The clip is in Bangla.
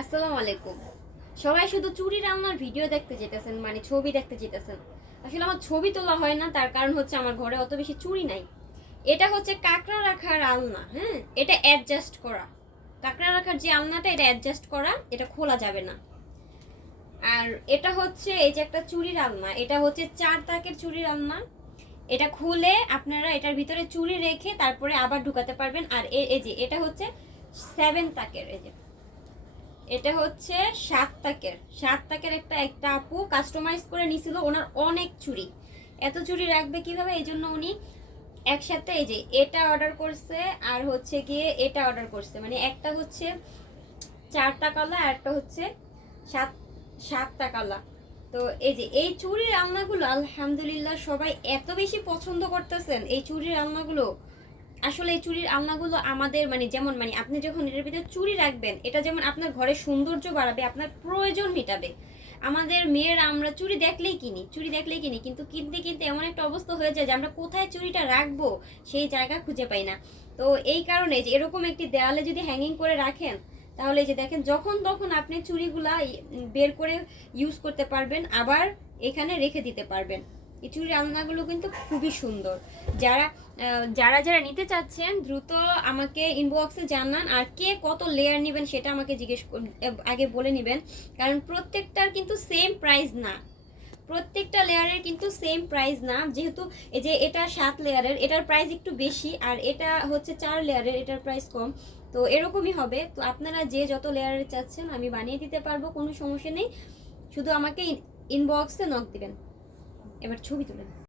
আসসালামু আলাইকুম। সবাই শুধু চুরি রান্নার ভিডিও দেখতে যেতেছেন, মানে ছবি দেখতে যেতেছেন। আসলে আমার ছবি তোলা হয় না, তার কারণ হচ্ছে আমার ঘরে অত বেশি চুরি নাই। এটা হচ্ছে কাঁকড়া রাখার আলনা, হ্যাঁ, এটা অ্যাডজাস্ট করা। কাঁকড়া রাখার যে আলনাটা, এটা অ্যাডজাস্ট করা, এটা খোলা যাবে না। আর এটা হচ্ছে এই যে একটা চুরির আলনা, এটা হচ্ছে 4 তাকের চুরির আলনা। এটা খুলে আপনারা এটার ভিতরে চুরি রেখে তারপরে আবার ঢুকাতে পারবেন। আর এই যে এটা হচ্ছে 7 তাকের, এই যে এটা হচ্ছে 7 তাকের। 7 তাকের একটা একটা আপু কাস্টমাইজ করে নিছিল, ওনার অনেক চুড়ি। এত চুড়ি রাখবে কিভাবে, এই জন্য উনি একসাথে এই যে এটা অর্ডার করছে আর হচ্ছে গিয়ে এটা অর্ডার করছে, মানে একটা হচ্ছে 4 টাকালা আর একটা হচ্ছে সাত 7 টাকালা। তো এই যে এই চুড়ির আলনাগুলো আলহামদুলিল্লাহ সবাই এত বেশি পছন্দ করতেছেন এই চুড়ির আলনাগুলো। আসলে এই চুড়ির আলনাগুলো আমাদের মানে যেমন মানে আপনি যখন এটার ভিতরে চুড়ি রাখবেন, এটা যেমন আপনার ঘরের সৌন্দর্য বাড়াবে, আপনার প্রয়োজন মেটাবে। আমাদের মেয়েরা আমরা চুড়ি দেখলেই কিনি, চুড়ি দেখলেই কিনি, কিন্তু কিনতে কিনতে এমন একটা অবস্থা হয়ে যায় যে আমরা কোথায় চুড়িটা রাখবো সেই জায়গা খুঁজে পাই না। তো এই কারণে যে এরকম একটি দেয়ালে যদি হ্যাঙ্গিং করে রাখেন, তাহলে এই যে দেখেন যখন তখন আপনি চুড়িগুলা বের করে ইউজ করতে পারবেন, আবার এখানে রেখে দিতে পারবেন। এই চুড়ির আলনাগুলো কিন্তু খুবই সুন্দর। যারা যারা যারা নিতে চাচ্ছেন দ্রুত আমাকে ইনবক্সে জানান। আর কে কত লেয়ার নেবেন সেটা আমাকে আগে বলে নেবেন, কারণ প্রত্যেকটার কিন্তু সেম প্রাইস না। প্রত্যেকটা লেয়ারের কিন্তু সেম প্রাইস না, যেহেতু এই যে এটা 7 লেয়ারের, এটার প্রাইস একটু বেশি, আর এটা হচ্ছে 4 লেয়ারের, এটার প্রাইস কম। তো এরকমই হবে। তো আপনারা যে যত লেয়ারের চাচ্ছেন আমি বানিয়ে দিতে পারবো, কোনো সমস্যা নেই। শুধু আমাকে ইনবক্সে নক দিবেন। এবার ছবি তুলেন।